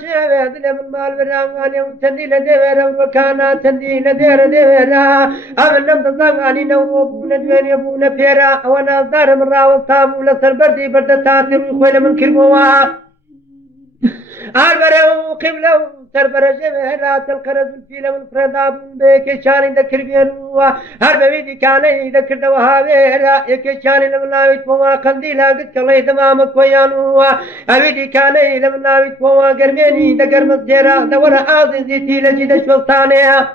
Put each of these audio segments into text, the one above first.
شيء من مال برانغاني وتندي لديرا وكانا تندي لديرا أمن تزغاني نوبون دوين يبون بيرا وانا دار من راو الطاب لسر بردي برد تاتر وخيل من كرموا أربرو قبلو سربر جمهرا تلقرز الفيل والفرداب بك شان ذكر بينوا هربي دي كان ذكر دوهاويرا يك شان لمناويت وما قنديلا قد كلي تمام كويانوا ابي دي كان لمناويت وما غرمني دغر مسجرا دور عزيزي تي لجد سلطانيا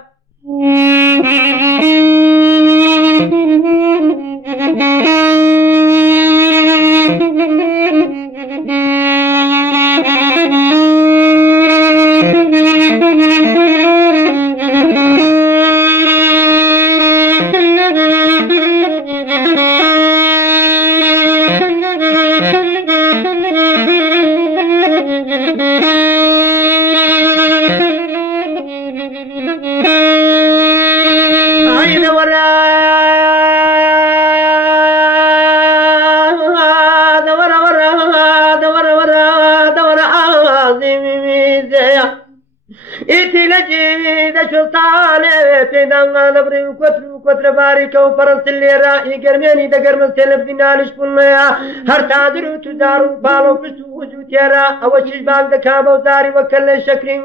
كتر بارك وفرنس اللي رأي قرميني دقر مسلم في نالش بنيا هر تادر وتدار بالو بسو وجوتيرا أوشيش بان دكابو داري وكل شكرين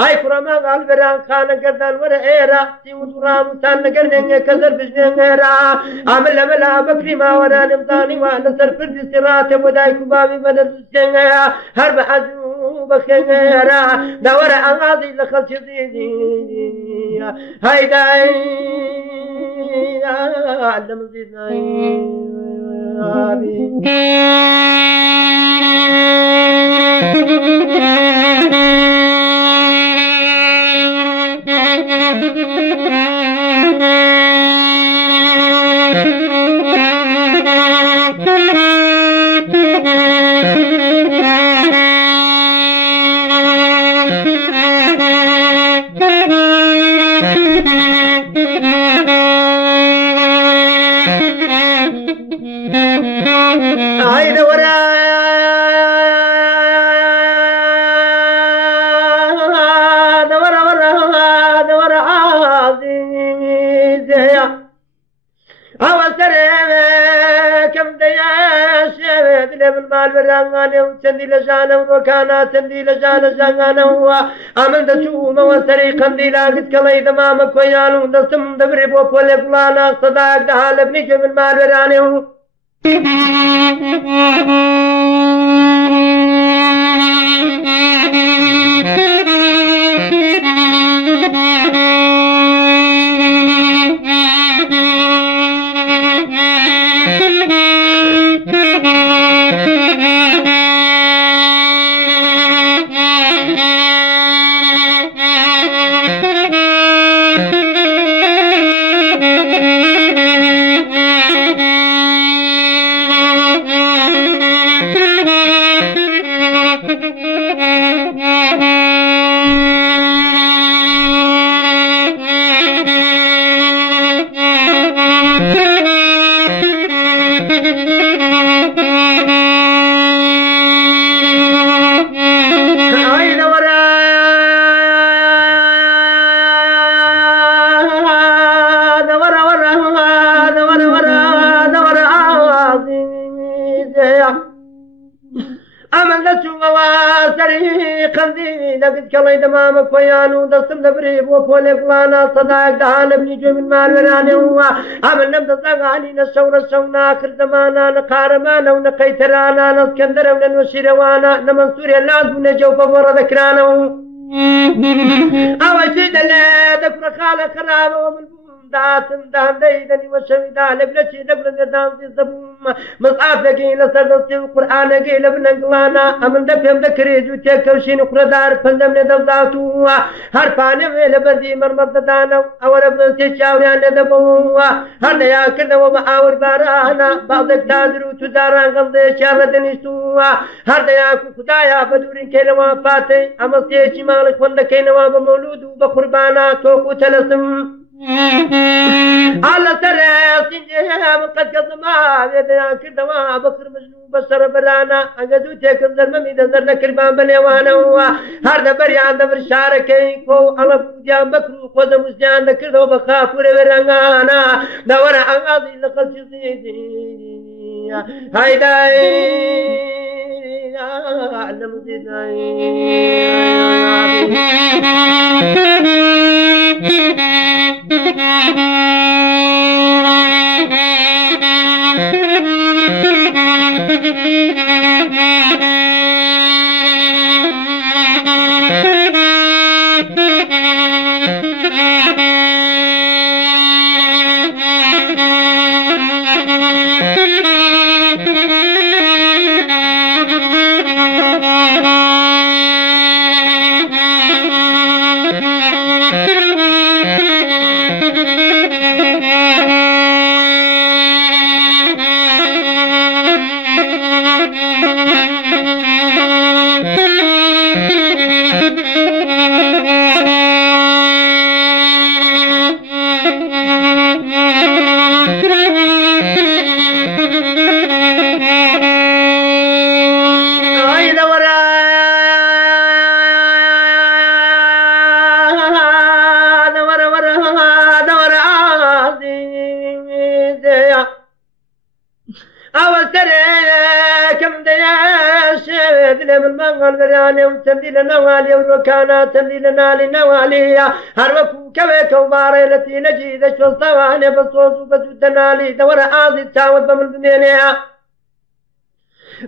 هاي فرما قال بران خانا قردان ورئيرا سيوت رام سان قرنين كسر بجنين غيرا عمل ملا بكري ما ونا نمضاني وانا سر فرد سرات وداي كبابي بدل سجنيا هر بحزو بخيرا دور أغاضي لخل شديدي هاي داي علم زيدنا تندي لجانا وكانا تندي لجانا جانا وامن دشوم وسري قنديلا قد كلي دمام كويانو دسم دبري بوبولي فلانا صداق دهال ابني جمل مال وراني كلي دمام كويانو دستم دبري وفولي فلانا صداق دهال ابني جو من مال وراني هو عمل نمد زغاني نشور الشونا آخر زمانا نقارمانا ونقيترانا نسكندر وننوشيروانا نمنصوري اللازم نجو فور ذكرانا أول شيء دلي دكرة خالة خرابة ومن داتن دان ديدني وشويدا لبلشي دبل ندان في زبوم مصعب جيل سردسي القرآن جيل بنقلانا أمن دفهم ذكري جوتي كوشين قردار فندم ندوزاتو هرفاني ويل بردي مرمد دانو أول بنسي شاوريان ندبو هر نيا كرنا ومعاور بارانا بعضك تادرو تداران غمضي شاردني سوا هر نيا كدايا بدورين كينوا فاتي أما سيشي مالك وندكينوا بمولودو بقربانا توقو تلسم على سراسين من قد قضما بيدنا كدما بكر مجنون بشر برانا أجدو تكن زرمي دزرنا كربان بليوانا هو هذا بريان دبر شاركي كو على بوديان بكرو خوز مسجان دكردو بخاف ورغانا دورا أغاضي لقل جزيدي هايداي علم تمديل نوالي وركانا تمديل نالي نوالي هروكو كويك وباري التي نجيد شوصواني بصوص بسود نالي دور آزي تاوت بمن بمينيها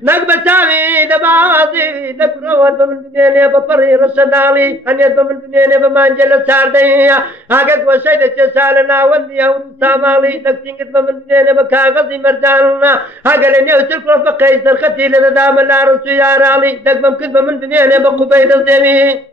نقبة تاوي دبازي دكروت بمن بمينيها بفري رشدالي أنيت بمن بمينيها بمانجل سارديها هاقت وشيدة جسالنا وانديها ورسامالي نكسينكت بمن بمينيها بكاغزي مرجاننا هاقل نيوتر كروف بقيسر ختيل ندام النار سيارالي دقبم كذب من بمينيها بقبيد الزمي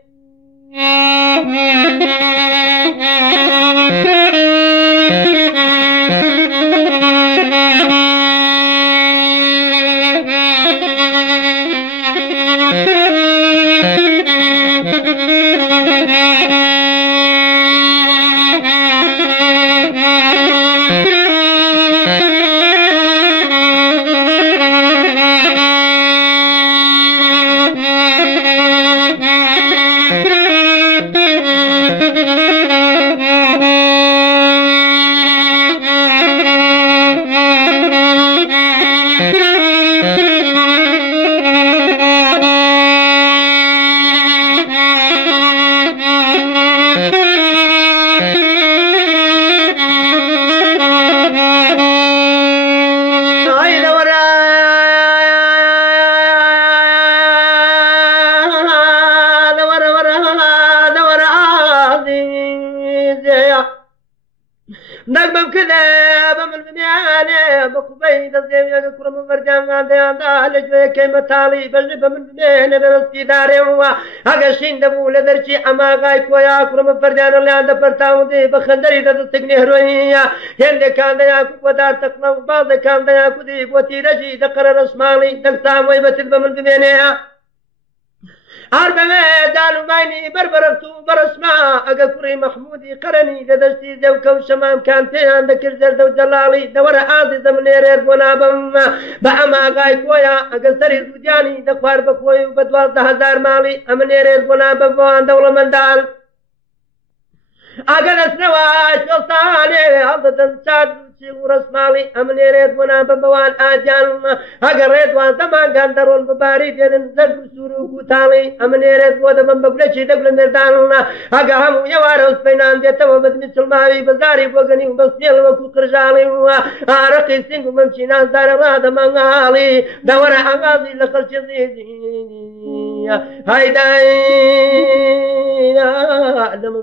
نقبم كذا بمن بنياني بقبيد الزيوية كرم مرجان عندي عندها لجوية كيمة تالي بجنب من بنياني بمسكي داري هو هقشين دبو لدرشي أما غايك ويا كرم فرجان اللي عنده فرتاون دي بخندري تدستقني هروية يندي كان دياكو ودار تقنو بعض كان دياكو دي بوتي رجي دقر رسمالي دقتام ويبتل بمن بنياني أربعة دالو مايني بربرفتو برسما أقفري محمودي قرني لدشتي زوكو شمام كانتي عندك الزرد وجلالي دور آزي زمنير ونابم بأما غايك ويا أقصري زودياني دقوار بخوي وبدوال 10,000 مالي أمنير ونابم وان دولة من دال أقل أسنواش وصالي عضد الشاد ورسمالي أمنيريت ونابم بوان آجان أقريت وان زمان كان درون بباري فيرن زرد سورو كتالي أمنيريت ودبم ببلشي دقل مردان أقهم يوارو سبينان ديتا وبدمي سلماوي بزاري بوغني وبسنيل وكو قرجالي وآرقي سنگو ممشينان زار راد منغالي دور أغاضي لقل شزيزي هايداي أعلم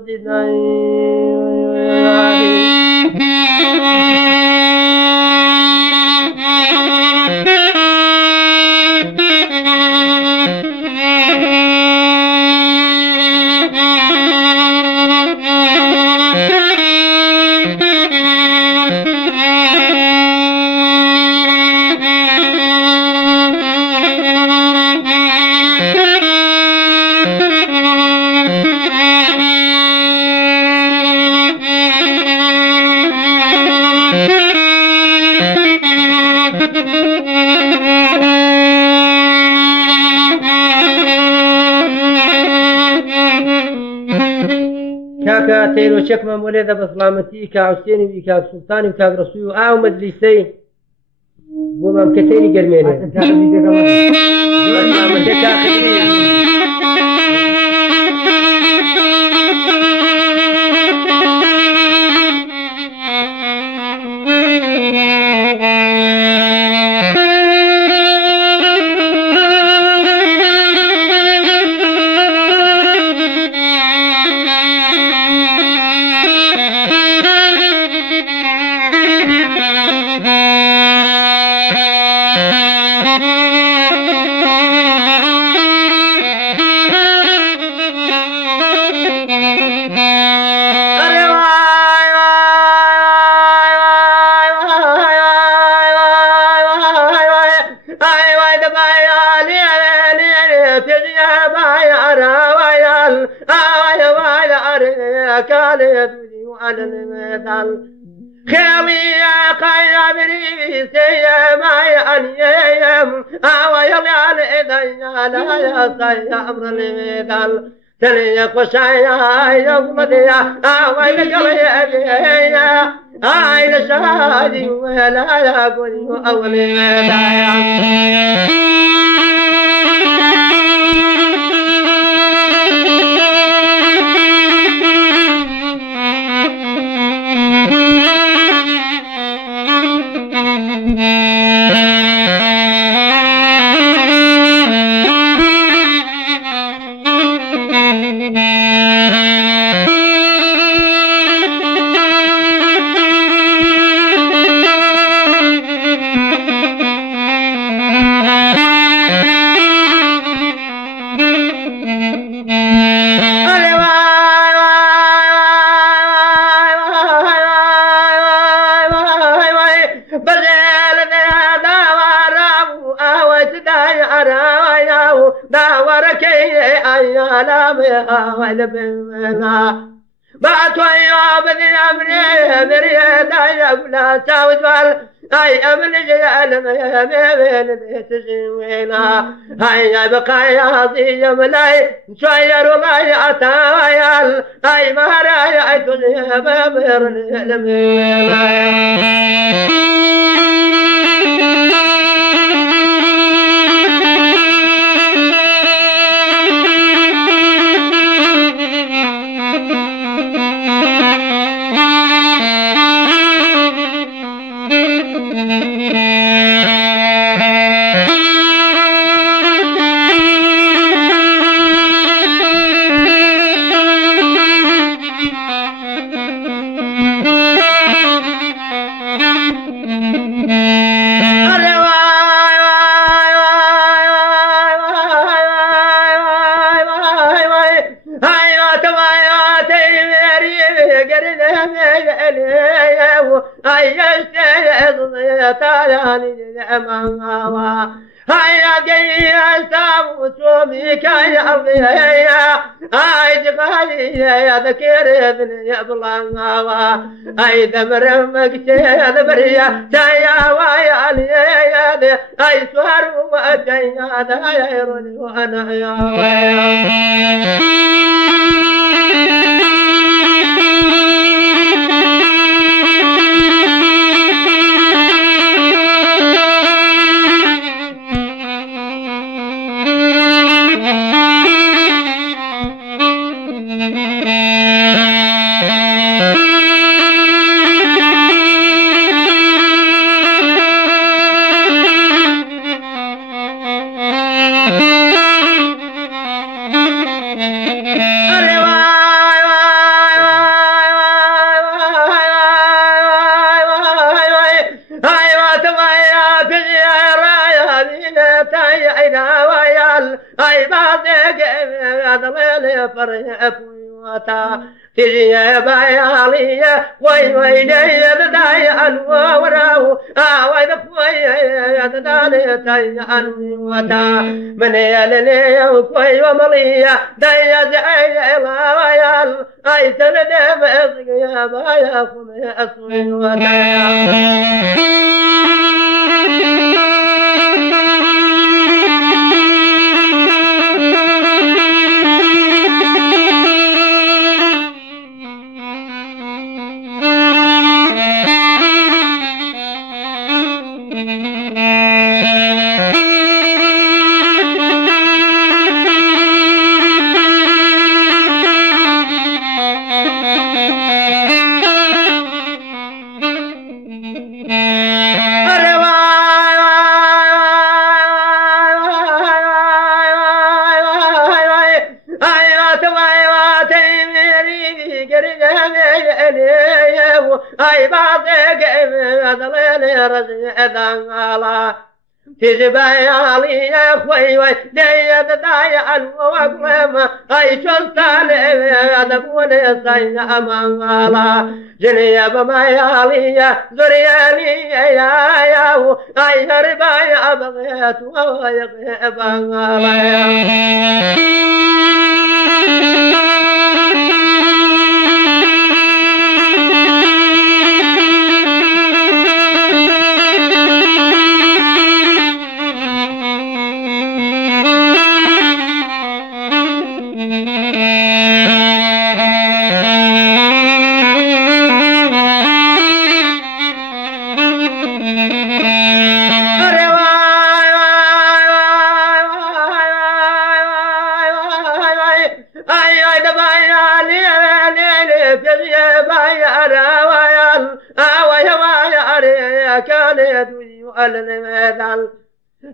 كاتين وشكما مولد بسلامتي كعسيني بكاب سلطاني بكاب رسول أو مجلسي وما كتير جرميني خيالي قايا بريسي ما يأنيم ويلي على إذا لا يصي أمر المثال تلي قشايا يغمديا ويلي قليا أين شادي ولا يقول أولي مدايا باتويا بني أمري بريدا يقول تاوزوال أي أمن جيال ميمين بيتزوينا هيا بقايا ضي ملاي شوير وما أتايال أي مهرايا تجيب بمرني المينا هيا جاي ساموسومي كاي أبيها أي جغالي يا ذكر ابن يا بلانغوا أي دمر مكتي بريا تايا ويا لي أي سوار وجايا داير وانا يا تجي بايالية وي وي لي داي أنو وراو وي دفوي دالي تاي أنو وتا من يلي كوي وملية داي زي لا ويال أي سند بزق بايا خمي أسوي وتا أي بعضك أدلي رزق على تجبايالي يا خوي ودي دايا الوقلم أي شلطان أدبوني سينا أمالا جنيب مايالي يا زريالي يا أي هربايا بغيت ويغيب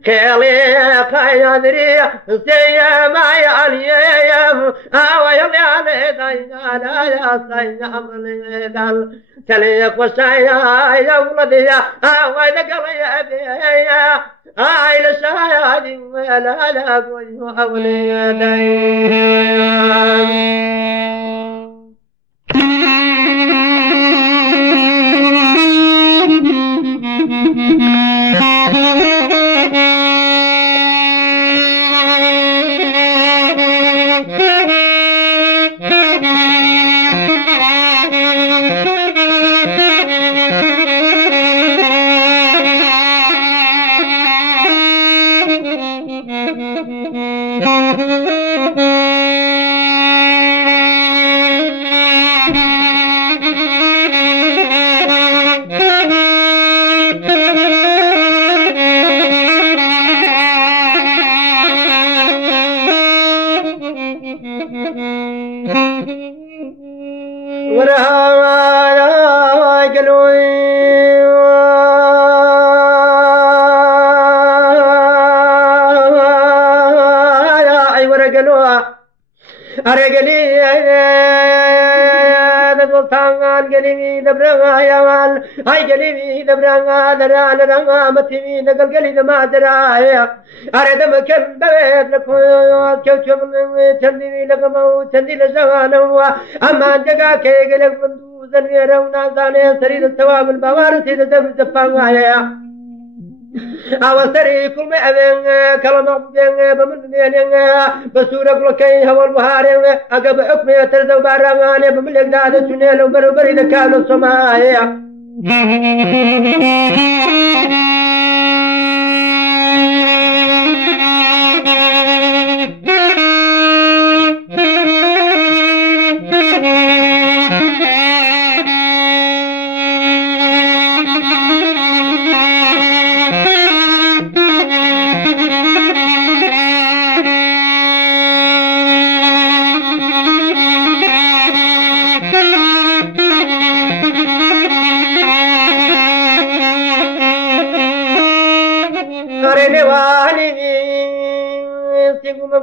كلي خيادري سيا ما ياليم أو يلي داينا لا يا سيا أملي دال كلي قشايا يا ولدي أو يدقلي بيا أي لشايا ولا لا قوي أولي دايما أرجلي دبران قلبي دبران يا هاي قلبي دبران دران دران متي دقل دما درايا أريد مكان بيت لك كوكب تندي لك مو تندي لزمانه أما دقا كي قلب مندوزا يرونا زاني سريد الثواب البوار سيد دبر يا أوسري كل ما أبين كلام أبين بمن بسورة كل كي هو البهارين أجاب حكمي ترزو بارمان بملك داد سنيل وبربري ذكال السماء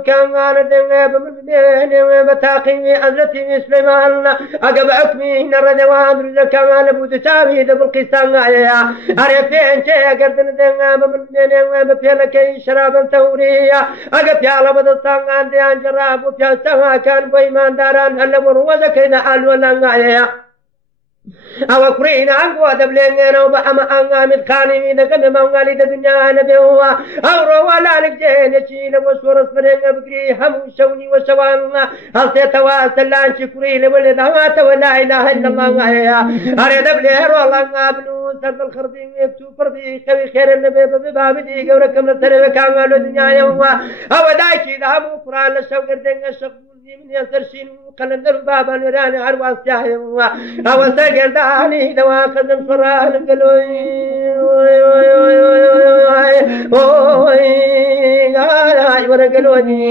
كان دنا بمن بتاقي أزلتي سليمان أجب حكمي نردوان الكمال بوتشابي دبل قسم عليها أريفين شيء قدن دنا بمن بفيلك شرابا ثورية أجب يا لبضتان عندي عن جراب وفي سما كان بيمان داران هلا بروزة كذا حل ولا عليها أو كرين عنقو دبلين أو بحما أنغامد خاني من كم مونغالي الدنيا نبيوا أو روالا لجين شيل وسور سبرين بكري هم شوني وشوان هل تتواصل لان شكري لولد هوات ولا إله إلا الله يا أريد بلير والله ابنو سرد الخربين يكتو فربي خوي خير النبي ببابدي قوركم لسر وكامل الدنيا يوم أو دايشي ذهبوا قرآن للشوق الدنيا الشغل من يسرشين قلندر بابا نيران عرواس جاهيم أو سجل داني دوا قدم صرال قلوي يا ورقلوني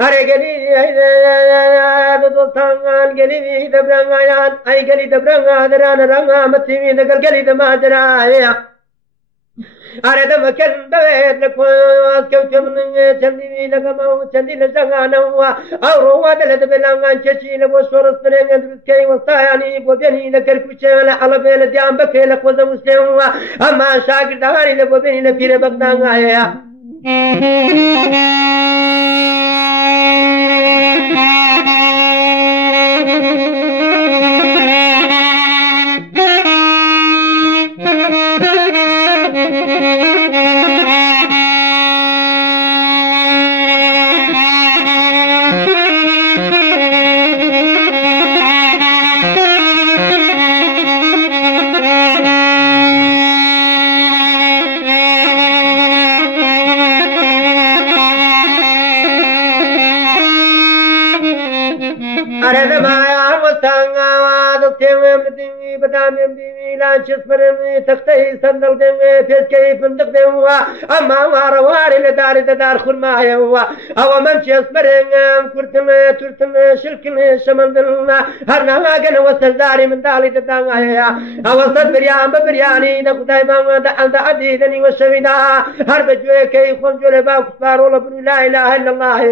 أري قلي دوستان قلي دبران أي قلي دبران دران ران متي دقل قلي دما درايا أري دم كن بيت لكوس كوكب تندي لقما تندي لزغانا أو دلت بلان ششي لبوشور سرين كي وصاياني بوبيني لكركوشة على بيل ديام بكي لقوز مسلم أما شاكر داري لبوبيني لفير بغدان آيا أرد ما يا مستعنا وادتهم بدي بدام بدي لا شسفرم تختي صندل دم فيس كيف ندقدم أما واروار لدار دار خل ما هو أو من شسفرم كرتم ترتم شلكم شمندلنا هرنا ما جن وسزاري من دالي تدعى أو صد بريان ببرياني دقتاي ما دا عديدني وشويدا هرب جوي كي خون جل باك فارول بن لا إله إلا الله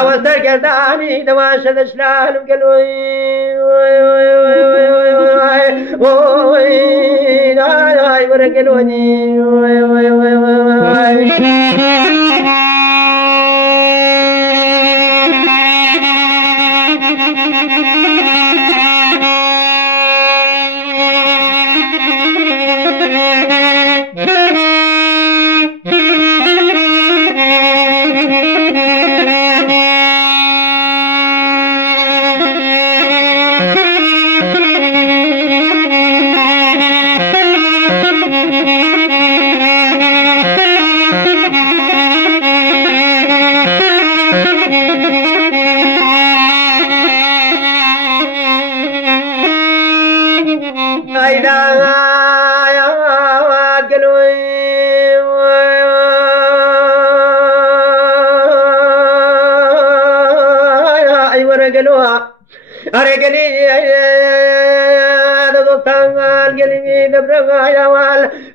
أو سرك داني دواش دشلا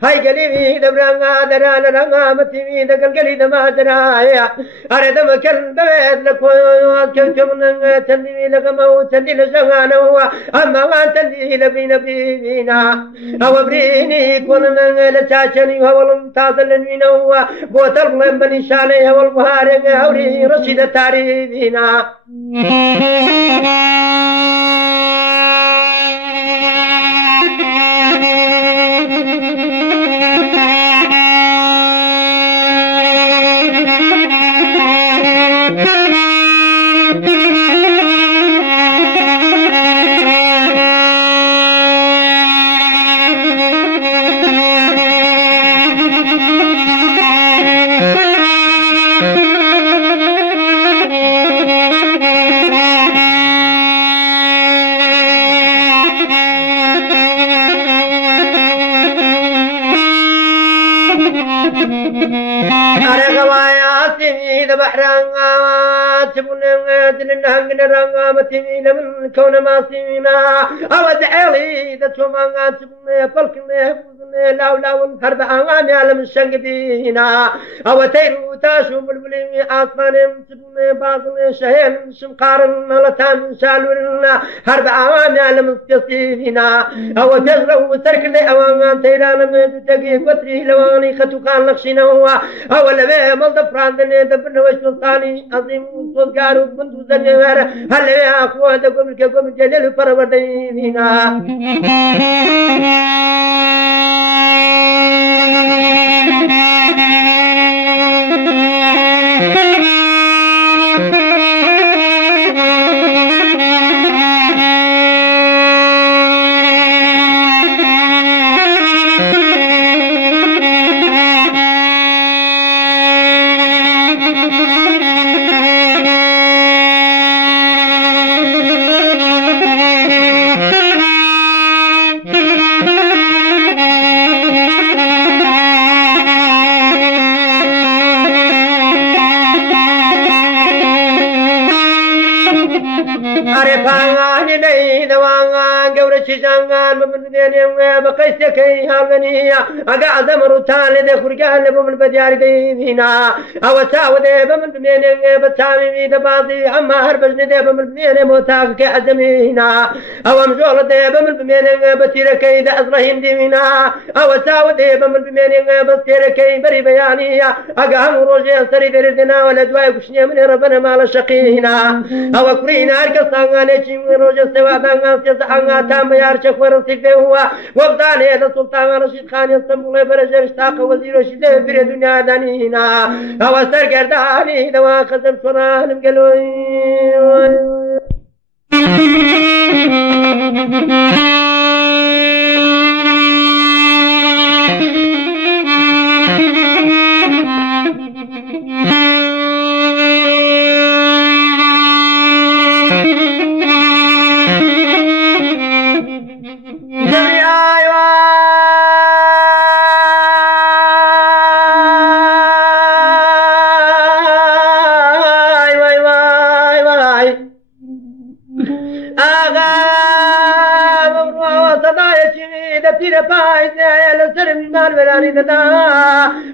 هاي قلبي دبرنا درنا رنا متي دقل قلي دما درايا أردم كل بيت لكو كم تندي لقما تندي لزغانا أما ما تندي لبينا بينا أو بريني كون من لتاشني وولم تاضل وينا بوتل من بني شالي والبهار أوري رشيد تاريخنا من كون ما سينا أود علي ذا توما تبني بلكني لا لا والحرب عوام يعلم الشنقبينا أو تيرو تاشو بلبلي عاصمان تبني باطل شهين شمقار ملتان شالورنا حرب عوام يعلم السيسينا أو تزرو تركني أوان تيران من تقي قتري لواني خطوقان لخشينا أو لبي ملد فراندني دبن وشلطاني عظيم صدقارو بندو زنيوار هل يا أخوة دقوم الكقوم الجليل فروردينينا أرفعان لي دوان قورة شجان من ديني بقيت كي هاغنية أقعد مرتان لدي خرقان لبمن بديار دينا أو تاو دي بمن بميني بتامي ميد باضي أما هربجن دي بمن بميني موتاق كي أزمينا أو مجول دي بمن بميني بطير كي دا أزرهين دينا أو تاو دي بمن بميني بطير كي بري بيانية أقام روجي سري دردنا ولا دواي قشني من ربنا مال شقينا أو كرينا أرقصان نيشي من روجي سوادان سيزحان تام يار شخور سيكي هو وفدان هذا سلطان رشيد خان يستنبول برجر اشتاق وزير رشيد في الدنيا دانينا أو سرقرداني دوا خزم سران مقلوي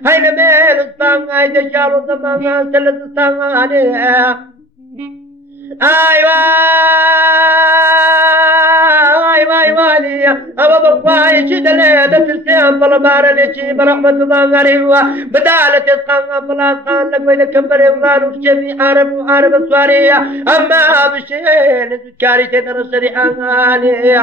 هاي نميل الصنع هاي دجال الضمان سلس الصنع واي والي أبا بقواي شدلي دسلسيان بلبار ليشي برحمة الله غريبا بدالة يسقان بلا قان لك ويدا كمبر إمران وشبي عرب السوارية أما بشين سكاري تدر الشريحانية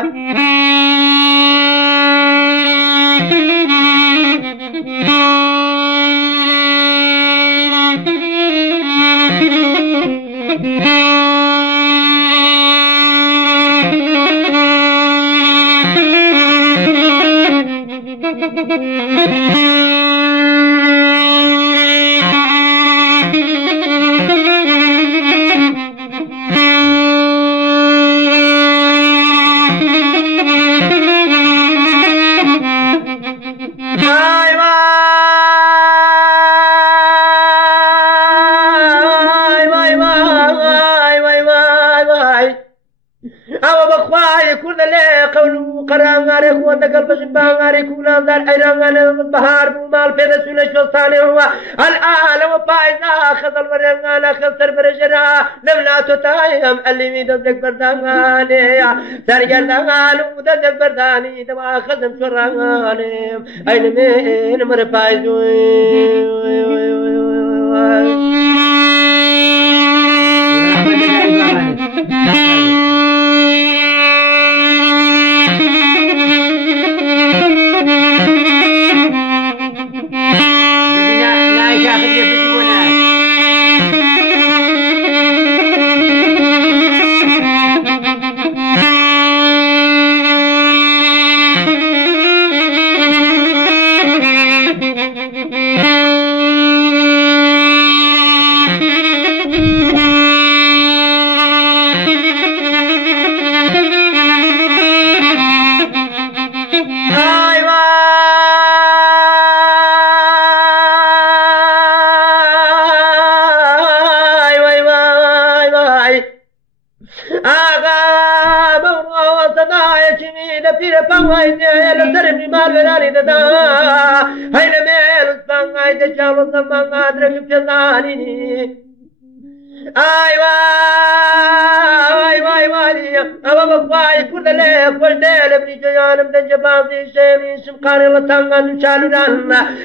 البهار بمال بين سنة وصاني هو الآن وفايزا خذ الورنغانا خسر برجرا لولا تتايم اللي ميدزك بردانغاني سرقردانغانو مدزك برداني دوا خزم شرانغاني أين مين مرفايزو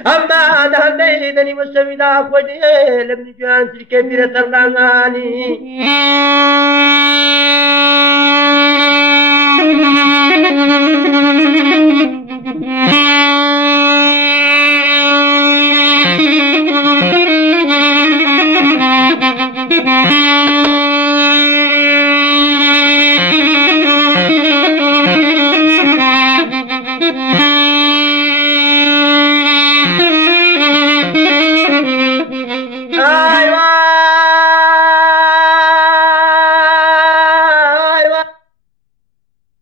أما هذا الليل والسميدا أخوتي لابن جان تلك بيرة الرغاني